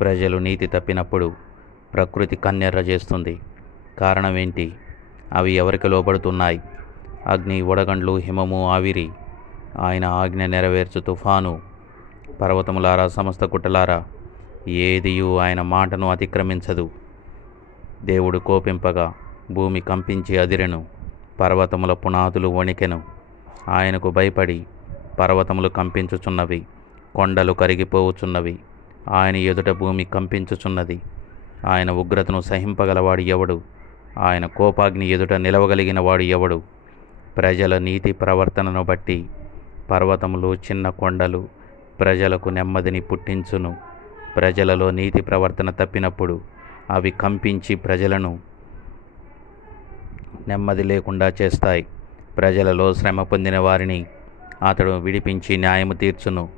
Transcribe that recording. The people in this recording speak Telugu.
ప్రజలు నీతి తప్పినప్పుడు ప్రకృతి కన్నెర్ర చేస్తుంది. కారణమేంటి? అవి ఎవరికి లోబడుతున్నాయి? అగ్ని, వడగండ్లు, హిమము, ఆవిరి. ఆయన ఆజ్ఞ నెరవేర్చు తుఫాను. పర్వతములారా, సమస్త గుట్టలారా, ఏదియు ఆయన మాటను అతిక్రమించదు. దేవుడు కోపింపగా భూమి కంపించి అదిరెను, పర్వతముల పునాదులు వణికెను. ఆయనకు భయపడి పర్వతములు కంపించుచున్నవి, కొండలు కరిగిపోవుచున్నవి. ఆయన ఎదుట భూమి కంపించుచున్నది. ఆయన ఉగ్రతను సహింపగలవాడు ఎవడు? ఆయన కోపాగ్ని ఎదుట నిలవగలిగిన వాడు ఎవడు? ప్రజల నీతి ప్రవర్తనను బట్టి పర్వతములు, చిన్న కొండలు ప్రజలకు నెమ్మదిని పుట్టించును. ప్రజలలో నీతి ప్రవర్తన తప్పినప్పుడు అవి కంపించి ప్రజలను నెమ్మది లేకుండా చేస్తాయి. ప్రజలలో శ్రమ పొందిన వారిని అతడు విడిపించి న్యాయము తీర్చును.